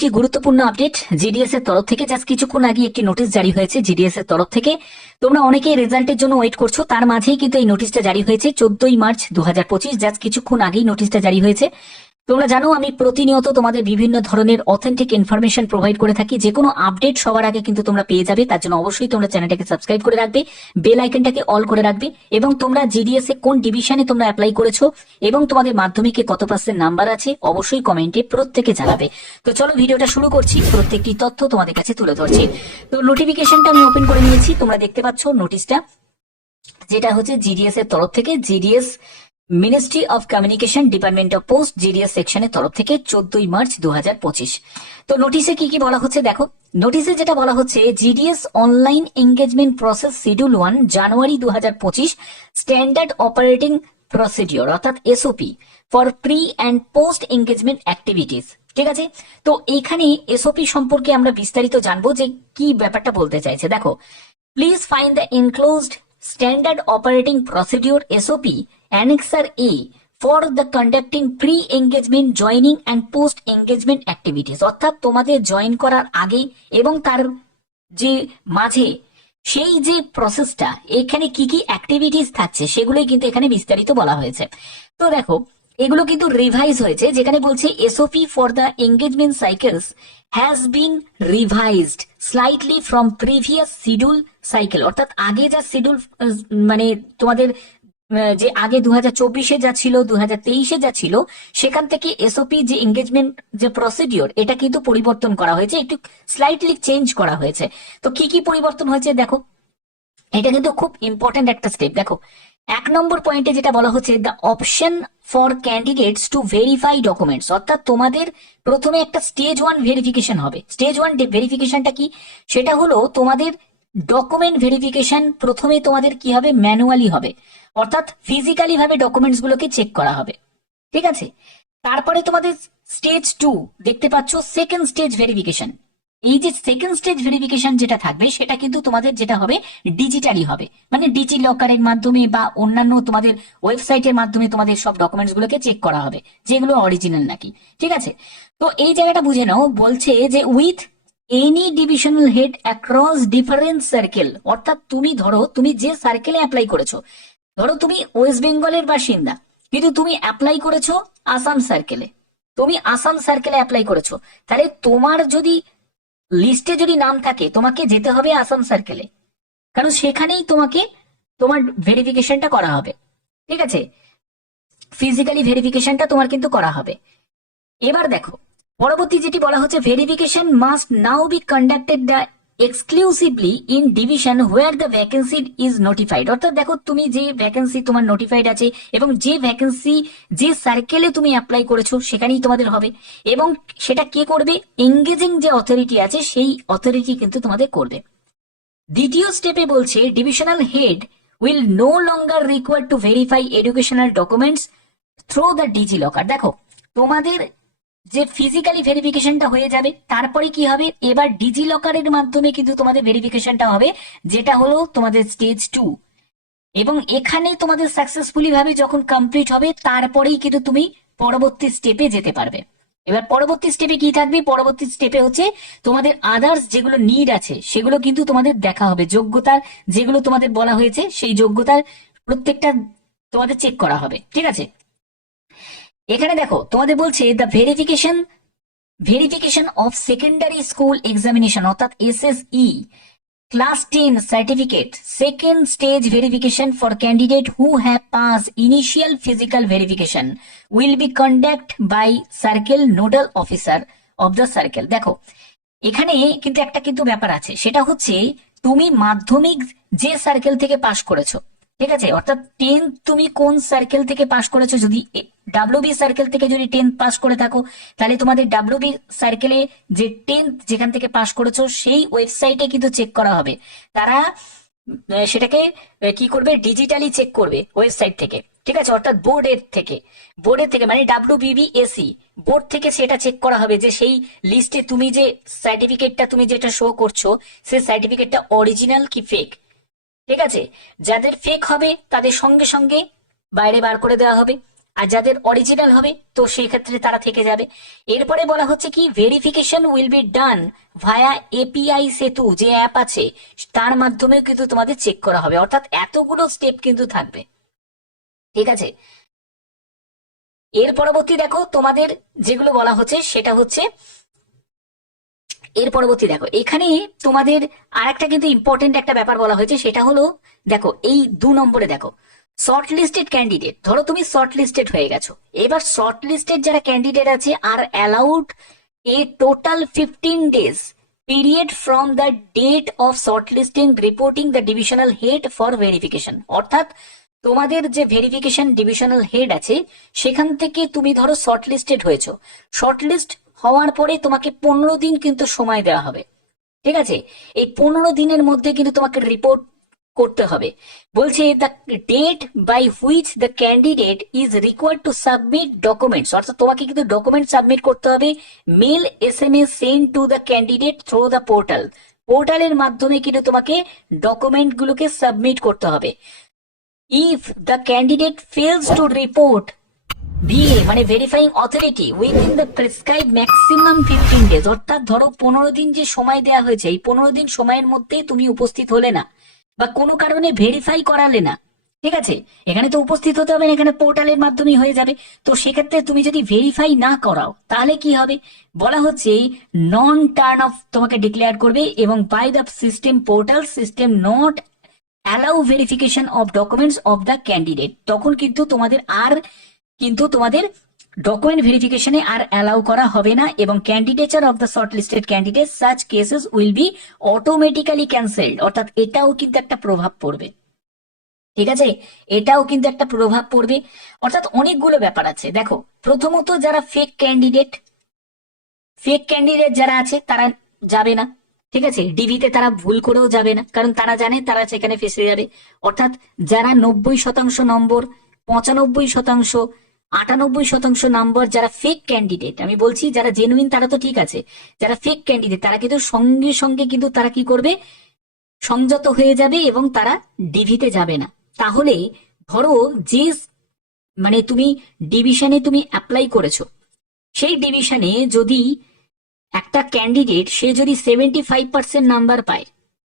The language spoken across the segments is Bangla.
একটি গুরুত্বপূর্ণ আপডেট জিডিএস এর তরফ থেকে জাস্ট কিছুক্ষণ আগে একটি নোটিশ জারি হয়েছে জিডিএস এর তরফ থেকে। তোমরা অনেকেই রেজাল্টের জন্য ওয়েট করছ, তার মাঝেই কিন্তু এই নোটিশটা জারি হয়েছে চোদ্দই মার্চ দু হাজার পঁচিশ জাস্ট কিছুক্ষণ আগেই নোটিশটা জারি হয়েছে। তোমরা জানো, আমি প্রতিনিয়ত তোমাদের বিভিন্ন ধরনের অথেন্টিক ইনফরমেশন প্রোভাইড করে থাকি। যে কোনো আপডেট সবার আগে কিন্তু তোমরা পেয়ে যাবে। তার জন্য অবশ্যই তোমরা চ্যানেলটাকে সাবস্ক্রাইব করে রাখবে বেল আইকনটাকে অল করে রাখবে, এবং তোমরা জিডিএস এ কোন ডিভিশনে তোমরা অ্যাপ্লাই করেছ, এবং তোমাদের মাধ্যমিকে কত পার্সেন্ট নাম্বার আছে, অবশ্যই কমেন্টে প্রত্যেকে জানাবে। তো চলো ভিডিওটা শুরু করছি, প্রত্যেকটি তথ্য তোমাদের কাছে তুলে ধরছি। তো নোটিফিকেশনটা আমি ওপেন করে নিয়েছি, তোমরা দেখতে পাচ্ছ নোটিশটা যেটা হচ্ছে জিডিএস এর তরফ থেকে। GDS ministry of communication department of post GDS সেকশনের তরফ থেকে চোদ্দই মার্চ দু হাজার পঁচিশ। তো নোটিশে কি কি বলা হচ্ছে দেখো? নোটিশে যেটা বলা হচ্ছে GDS online engagement process schedule one January দু স্ট্যান্ডার্ড অপারেটিং প্রসিডিওর অর্থাৎ SOP for pre and post engagement activities ঠিক আছে? তো এইখানে এসওপি সম্পর্কে আমরা বিস্তারিত জানব যে কি ব্যাপারটা বলতে চাইছে। দেখো, Please find the enclosed standard operating procedure SOP annexer A for the conducting pre-engagement, joining and post-engagement activities. অর্থাৎ তোমাদের জয়েন করার আগে এবং তার যে মাঝে সেই যে প্রসেসটা এখানে কি কি অ্যাক্টিভিটিস থাকছে সেগুলোই কিন্তু এখানে বিস্তারিত বলা হয়েছে। তো দেখো, এগুলো কিন্তু রিভাইজ হয়েছে, যেখানে বলছে SOP for the engagement cycles has been revised slightly from previous schedule cycle অর্থাৎ আগে যা শিডিউল মানে তোমাদের যে আগে দু হাজার চব্বিশে যা ছিল দু হাজার তেইশে যা ছিল, সেখান থেকে এসওপি যে এঙ্গেজমেন্ট যে প্রসিডিওর এটা কিন্তু পরিবর্তন করা হয়েছে। একটু স্লাইটলি চেঞ্জ করা হয়েছে। তো কি কি পরিবর্তন হয়েছে দেখো? এটা কিন্তু খুব ইম্পর্টেন্ট একটা স্টেপ দেখো, এক নম্বর পয়েন্টে যেটা বলা হচ্ছে the option for candidates to verify documents অর্থাৎ তোমাদের প্রথমে একটা স্টেজ ওয়ান ভেরিফিকেশন হবে। স্টেজ ওয়ান ভেরিফিকেশনটা কি? সেটা হলো তোমাদের ডকুমেন্ট ভেরিফিকেশন প্রথমে তোমাদের কি হবে? ম্যানুয়ালি হবে। অর্থাৎ ফিজিক্যালি ভাবে ডকুমেন্টস গুলোকে চেক করা হবে। ঠিক আছে? তারপরে তোমাদের স্টেজ টু দেখতে পাচ্ছ সেকেন্ড স্টেজ ভেরিফিকেশন এই যে সেকেন্ড স্টেজ ভেরিফিকেশন যেটা থাকবে, সেটা কিন্তু তোমাদের যেটা হবে ডিজিটালি হবে। মানে ডিজি লকারের মাধ্যমে বা অন্যান্য তোমাদের ওয়েবসাইটের মাধ্যমে তোমাদের সব ডকুমেন্টস গুলোকে চেক করা হবে, যেগুলো অরিজিনাল নাকি। ঠিক আছে? তো এই জায়গাটা বুঝে নাও, বলছে যে with any divisional head across different circle অর্থাৎ তুমি ধরো, তুমি যে সার্কেলে অ্যাপ্লাই করেছ, ধরো তুমি ওয়েস্ট বেঙ্গলের বাসিন্দা, কিন্তু তুমি অ্যাপ্লাই করেছ আসাম সার্কেলে তুমি আসাম সার্কেলে অ্যাপ্লাই করেছ। তাহলে তোমার যদি লিস্টে যদি নাম থাকে, তোমাকে যেতে হবে আসাম সার্কেলে কারণ সেখানেই তোমাকে তোমার ভেরিফিকেশনটা করা হবে। ঠিক আছে? ফিজিক্যালি ভেরিফিকেশনটা তোমার কিন্তু করা হবে। এবার দেখো পরবর্তী যেটি বলা হচ্ছে verification must now be conducted the exclusively in division where the vacancy is notified অর্থাৎ দেখো, তুমি যে ভ্যাকেন্সি তোমার নোটিফাইড আছে এবং যে ভ্যাকেন্সি যে সার্কেলে তুমি অ্যাপ্লাই করেছ, সেখানেই তোমাদের হবে। এবং সেটা কে করবে? এঙ্গেজিং যে অথরিটি আছে, সেই অথরিটি কিন্তু তোমাদের করবে। দ্বিতীয় স্টেপে বলছে divisional head will no longer required to verify educational documents through the DigiLocker দেখো, তোমাদের যে ফিজিক্যালি ভেরিফিকেশনটা হয়ে যাবে, তারপরে কি হবে? এবার ডিজি লকারের মাধ্যমে কিন্তু তোমাদের ভেরিফিকেশনটা হবে, যেটা হলো তোমাদের স্টেজ টু এবং এখানে তোমাদের সাকসেসফুলি ভাবে যখন কমপ্লিট হবে, তারপরেই কিন্তু তুমি পরবর্তী স্টেপে যেতে পারবে। এবার পরবর্তী স্টেপে কি থাকবে? পরবর্তী স্টেপে হচ্ছে তোমাদের আদার্স যেগুলো নিড আছে, সেগুলো কিন্তু তোমাদের দেখা হবে। যোগ্যতার যেগুলো তোমাদের বলা হয়েছে, সেই যোগ্যতার প্রত্যেকটা তোমাদের চেক করা হবে। ঠিক আছে? এখানে দেখো, তোমাদের বলছে the verification verification of secondary school examination অর্থাৎ SSE class ten certificate second stage verification for candidate who have pass initial physical verification will be conduct by circle nodal officer of the circle দেখো, এখানে কিন্তু একটা কিন্তু ব্যাপার আছে, সেটা হচ্ছে তুমি মাধ্যমিক যে সার্কেল থেকে পাশ করেছ ঠিক আছে? অর্থাৎ টেন তুমি কোন সার্কেল থেকে পাশ করেছ? যদি ডাব্লিউবি সার্কেল থেকে যদি টেন পাস করে থাকো, তাহলে তোমাদের ডাব্লিউবি সার্কেলে যে টেন্থ যেখান থেকে পাশ করেছ, সেই ওয়েবসাইটে কিন্তু চেক করা হবে। তারা সেটাকে কি করবে? ডিজিটালি চেক করবে ওয়েবসাইট থেকে। ঠিক আছে? অর্থাৎ বোর্ডের থেকে। বোর্ডের থেকে মানে ডাব্লিউ বিবি এসি বোর্ড থেকে সেটা চেক করা হবে যে সেই লিস্টে তুমি যে সার্টিফিকেটটা তুমি যেটা শো করছ, সেই সার্টিফিকেটটা অরিজিনাল কি ফেক ঠিক আছে? যাদের ফেক হবে, তাদের সঙ্গে সঙ্গে বাইরে বার করে দেওয়া হবে। আর যাদের অরিজিনাল হবে, তো সেই ক্ষেত্রে তারা থেকে যাবে। এরপরে বলা হচ্ছে কি verification will be done via API Setu, যে অ্যাপ আছে, তার মাধ্যমেও কিন্তু তোমাদের চেক করা হবে। অর্থাৎ এতগুলো স্টেপ কিন্তু থাকবে। ঠিক আছে? এর পরবর্তী দেখো, তোমাদের যেগুলো বলা হচ্ছে, সেটা হচ্ছে এর পরবর্তী দেখো, এখানে তোমাদের আরেকটা কিন্তু ইম্পর্টেন্ট একটা ব্যাপার বলা হয়েছে, সেটা হলো, দেখো, এই দু নম্বরে দেখো শর্ট লিস্টেড ক্যান্ডিডেট ধরো তুমি শর্ট লিস্টেড হয়ে গেছো, এবার শর্ট লিস্টেড যারা ক্যান্ডিডেট আছে আর allowed a total fifteen days period from the date of short listing reporting the divisional head for verification অর্থাৎ, তোমাদের যে ভেরিফিকেশন ডিভিশনাল হেড আছে, সেখান থেকে তুমি ধরো শর্ট লিস্টেড হয়েছো। শর্ট লিস্ট হওয়ার পরে তোমাকে পনেরো দিন কিন্তু সময় দেওয়া হবে। ঠিক আছে? এই পনেরো দিনের মধ্যে কিন্তু তোমাকে রিপোর্ট করতে হবে। বলছে the date by which the candidate is required to submit documents অর্থাৎ তোমাকে কিন্তু ডকুমেন্ট সাবমিট করতে হবে mail S M S send to the candidate through the portal পোর্টালের মাধ্যমে কিন্তু তোমাকে ডকুমেন্ট গুলোকে সাবমিট করতে হবে। If the candidate fails to report BA মানে verifying authority within the prescribe maximum fifteen days অর্থাৎ ধরো পনেরো দিন যে সময় দেওয়া হয়েছে, এই পনেরো দিন সময়ের মধ্যে তুমি উপস্থিত হলে না বা কোনো কারণে ভেরিফাই করালে না। ঠিক আছে? এখানে তো উপস্থিত হতে হবে এখানে পোর্টালের মাধ্যমে হয়ে যাবে। তো সেক্ষেত্রে তুমি যদি ভেরিফাই না করাও, তাহলে কি হবে? বলা হচ্ছে নন টার্ন অফ তোমাকে ডিক্লেয়ার করবে এবং by the system portal system not allow verification of documents of the candidate তখন কিন্তু তোমাদের আর কিন্তু তোমাদের ডকুমেন্ট ভেরিফিকেশনে আর অ্যালাউ করা হবে না এবং candidature of the short listed candidate such cases will be automatically cancelled অর্থাৎ এটাও কিন্তু একটা প্রভাব পড়বে। ঠিক আছে? এটাও কিন্তু একটা প্রভাব পড়বে। অর্থাৎ অনেকগুলো ব্যাপার আছে। দেখো, প্রথমত যারা ফেক ক্যান্ডিডেট ফেক ক্যান্ডিডেট যারা আছে, তারা যাবে না। ঠিক আছে? ডিভিতে তারা ভুল করেও যাবে না। কারণ তারা জানে তারা সেখানে ফেসে যাবে। অর্থাৎ যারা নব্বই শতাংশ নম্বর, পঁচানব্বই শতাংশ আটানব্বই শতাংশ নম্বর যারা ফেক ক্যান্ডিডেট আমি বলছি যারা জেনুইন তারা তো ঠিক আছে, যারা ফেক ক্যান্ডিডেট তারা কিন্তু সঙ্গে সঙ্গে কিন্তু তারা কি করবে? সংযত হয়ে যাবে এবং তারা ডিভিতে যাবে না। তাহলে ধরো যে মানে তুমি ডিভিশনে তুমি অ্যাপ্লাই করেছ, সেই ডিভিশনে যদি একটা ক্যান্ডিডেট সে যদি সেভেন্টি ফাইভ পার্সেন্ট নাম্বার পায়,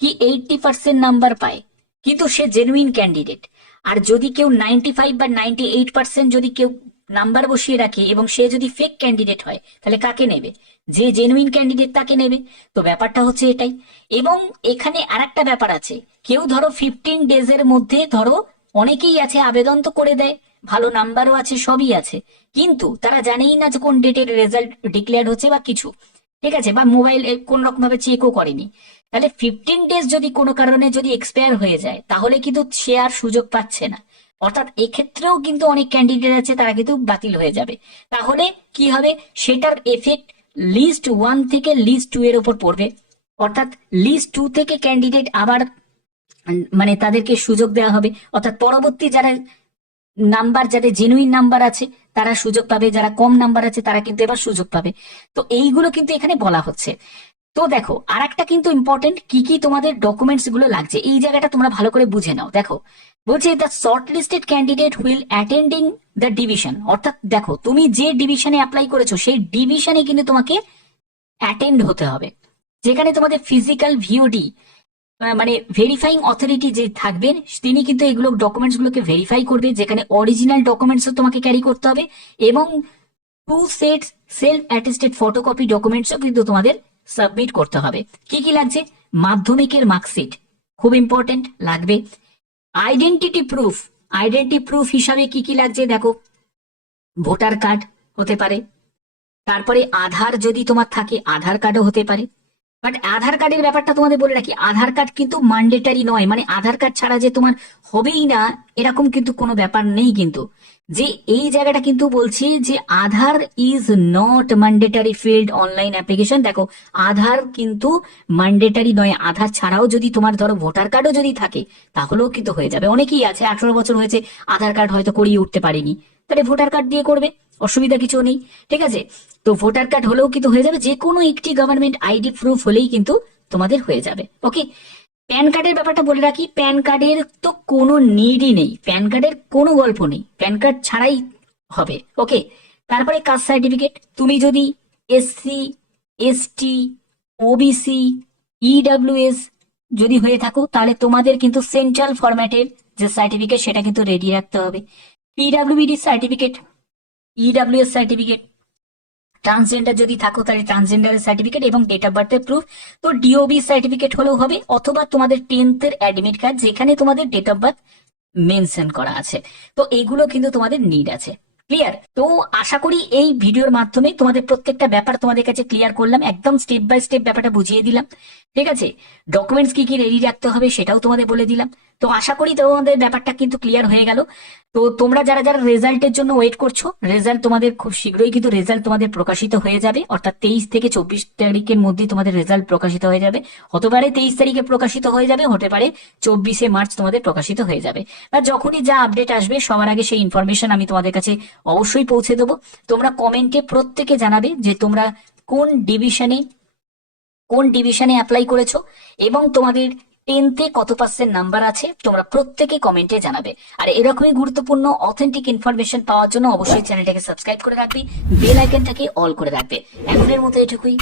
কি এইটটি পার্সেন্ট নাম্বার পায়, কিন্তু সে জেনুইন ক্যান্ডিডেট আর যদি কেউ নাইনটি ফাইভ বা নাইনটি এইট পার্সেন্ট যদি কেউ নাম্বার বসিয়ে রাখে এবং সে যদি ফেক ক্যান্ডিডেট হয়, তাহলে কাকে নেবে? যে জেনুইন ক্যান্ডিডেট তাকে নেবে। তো ব্যাপারটা হচ্ছে এটাই। এবং এখানে আর একটা ব্যাপার আছে। কেউ ধরো ফিফটিন ডেজের মধ্যে ধরো অনেকেই আছে, আবেদন তো করে দেয়। ভালো নাম্বারও আছে, সবই আছে। কিন্তু তারা জানেই না যে কোন ডেটের রেজাল্ট ডিক্লেয়ার হচ্ছে বা কিছু। ঠিক আছে? বা মোবাইল কোন রকম ভাবে চেকও করেনি। তাহলে ফিফটিন ডেজ যদি কোনো কারণে যদি এক্সপায়ার হয়ে যায়, তাহলে কিন্তু সে আর সুযোগ পাচ্ছে না। অর্থাৎ এক্ষেত্রেও কিন্তু অনেক ক্যান্ডিডেট আছে, তারা কিন্তু বাতিল হয়ে যাবে। তাহলে কি হবে? সেটার এফেক্ট লিস্ট ওয়ান থেকে লিস্ট টু এর উপর পড়বে। অর্থাৎ লিস্ট টু থেকে ক্যান্ডিডেট আবার মানে তাদেরকে সুযোগ দেওয়া হবে। অর্থাৎ পরবর্তী যারা নাম্বার যাদের জেনুইন নাম্বার আছে, তারা সুযোগ পাবে। যারা কম নাম্বার আছে, তারা কিন্তু এবার সুযোগ পাবে। তো এইগুলো কিন্তু এখানে বলা হচ্ছে। তো দেখো আর একটা কিন্তু ইম্পর্টেন্ট কি কি তোমাদের ডকুমেন্টসগুলো লাগছে, এই জায়গাটা তোমরা ভালো করে বুঝে নাও। দেখো, বলছে the short listed candidate while attending the division অর্থাৎ দেখো, তুমি যে ডিভিশনে অ্যাপ্লাই করেছ, সেই ডিভিশনে কিন্তু তোমাকে অ্যাটেন্ড হতে হবে। যেখানে তোমাদের ফিজিক্যাল ভিওডি মানে ভেরিফাইং অথরিটি যে থাকবেন তিনি কিন্তু এগুলো ডকুমেন্টস গুলোকে ভেরিফাই করবে, যেখানে অরিজিনাল ডকুমেন্টসও তোমাকে ক্যারি করতে হবে, এবং two set self attested photocopy ডকুমেন্টসও কিন্তু তোমাদের সাবমিট করতে হবে। কি কি লাগছে? মাধ্যমিকের মার্কশিট। খুব ইম্পর্টেন্ট লাগবে। আইডেন্টিটি প্রুফ আইডেন্টি প্রুফ হিসাবে কি কি লাগছে দেখো। ভোটার কার্ড হতে পারে। তারপরে আধার যদি তোমার থাকে, আধার কার্ডও হতে পারে। বাট আধার কার্ডের ব্যাপারটা তোমাদের বলে রাখি, আধার কার্ড কিন্তু ম্যান্ডেটারি নয়। মানে আধার কার্ড ছাড়া যে তোমার হবেই না, এরকম কিন্তু কোনো ব্যাপার নেই কিন্তু। যে এই জায়গাটা কিন্তু বলছি যে Aadhaar is not mandatory field online application দেখো, আধার কিন্তু ম্যান্ডেটারি নয়। আধার ছাড়াও যদি তোমার ধরো ভোটার কার্ডও যদি থাকে, তাহলেও কিন্তু হয়ে যাবে। অনেকেই আছে, আঠারো বছর হয়েছে, আধার কার্ড হয়তো করিয়ে উঠতে পারেনি। তাহলে ভোটার কার্ড দিয়ে করবে, অসুবিধা কিছু নেই, ঠিক আছে? তো ভোটার কার্ড হলেও কিন্তু হয়ে যাবে যে কোনো একটি গভর্নমেন্ট আইডি প্রুফ হলেই কিন্তু তোমাদের হয়ে যাবে ওকে প্যান কার্ডের ব্যাপারটা বলে রাখি, প্যান কার্ডের তো কোনো নিডই নেই, প্যান কার্ডের কোনো গল্প নেই, প্যান কার্ড ছাড়াই হবে ওকে তারপরে কাস্ট সার্টিফিকেট, তুমি যদি এসসি এসটি ওবিসি ইডাব্লিউএস যদি হয়ে থাকো, তাহলে তোমাদের কিন্তু সেন্ট্রাল ফরম্যাটের যে সার্টিফিকেট সেটা কিন্তু রেডি রাখতে হবে। PWBD certificate EWS certificate transgender যদি থাকো, তাহলে ট্রান্সজেন্ডারের সার্টিফিকেট এবং ডেট অফ বার্থের প্রুফ তো ডিওবি সার্টিফিকেট হলেও হবে, অথবা তোমাদের টেন্থের অ্যাডমিট কার্ড যেখানে তোমাদের ডেট অফ বার্থ মেনশন করা আছে। তো এইগুলো কিন্তু তোমাদের নিড আছে। ক্লিয়ার তো আশা করি এই ভিডিওর মাধ্যমে তোমাদের প্রত্যেকটা ব্যাপার তোমাদের কাছে ক্লিয়ার করলাম। একদম স্টেপ বাই স্টেপ ব্যাপারটা বুঝিয়ে দিলাম। ঠিক আছে? ডকুমেন্টস কি কি রেডি রাখতে হবে সেটাও তোমাদের বলে দিলাম। তো আশা করি তোমাদের ব্যাপারটা কিন্তু ক্লিয়ার হয়ে গেল। তো তোমরা যারা যারা রেজাল্টের জন্য ওয়েট করছ রেজাল্ট তোমাদের খুব শীঘ্রই কিন্তু রেজাল্ট তোমাদের প্রকাশিত হয়ে যাবে। অর্থাৎ তেইশ থেকে চব্বিশ তারিখের মধ্যে তোমাদের রেজাল্ট প্রকাশিত হয়ে যাবে। হতে পারে তেইশ তারিখে প্রকাশিত হয়ে যাবে, হতে পারে চব্বিশে মার্চ তোমাদের প্রকাশিত হয়ে যাবে। আর যখনই যা আপডেট আসবে, সবার আগে সেই ইনফরমেশন আমি তোমাদের কাছে অবশ্যই পৌঁছে দেবো। তোমরা কমেন্টে প্রত্যেকে জানাবে যে তোমরা কোন ডিভিশনে কোন ডিভিশনে অ্যাপ্লাই করেছ এবং তোমাদের টেনতে কত পার্সেন্ট নাম্বার আছে, তোমরা প্রত্যেকে কমেন্টে জানাবে। আর এরকমই গুরুত্বপূর্ণ অথেন্টিক ইনফরমেশন পাওয়ার জন্য অবশ্যই চ্যানেলটাকে সাবস্ক্রাইব করে রাখবে বেল আইকনটাকে অল করে রাখবে। এখনের মতো এটুকুই।